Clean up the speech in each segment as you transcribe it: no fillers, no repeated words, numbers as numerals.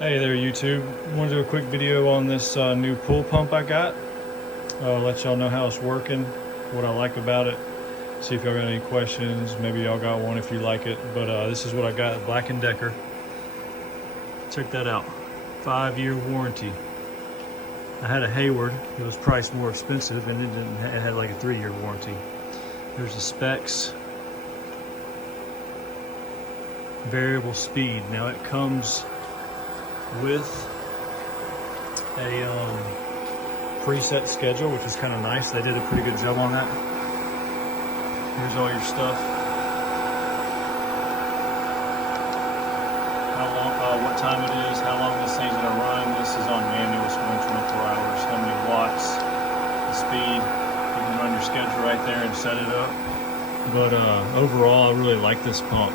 Hey there YouTube, want to do a quick video on this new pool pump I got. Let y'all know how it's working, what I like about it, see if y'all got any questions, maybe y'all got one if you like it, but this is what I got at Black & Decker. Check that out, 5-year warranty. I had a Hayward, it was priced more expensive and it had like a 3-year warranty. There's the specs. Variable speed, now it comes with a preset schedule, which is kind of nice. They did a pretty good job on that. Here's all your stuff. How long, what time it is, how long this thing's gonna run. This is on manual, it's going 24 hours. How many watts, the speed. You can run your schedule right there and set it up. But overall, I really like this pump.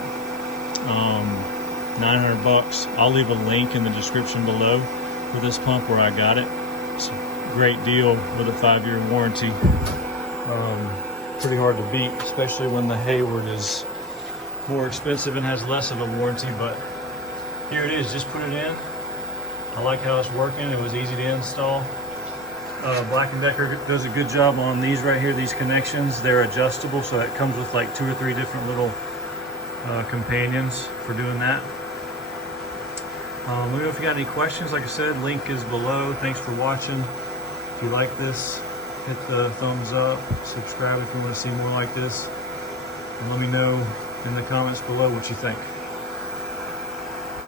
900 bucks. I'll leave a link in the description below for this pump where I got it. It's a great deal with a 5-year warranty. Pretty hard to beat, especially when the Hayward is more expensive and has less of a warranty, but here it is, just put it in. I like how it's working. It was easy to install. Black & Decker does a good job on these right here, these connections. They're adjustable, so it comes with like 2 or 3 different little companions for doing that. Let me know if you got any questions. Like I said, link is below. Thanks for watching. If you like this, hit the thumbs up, subscribe if you want to see more like this, and let me know in the comments below what you think.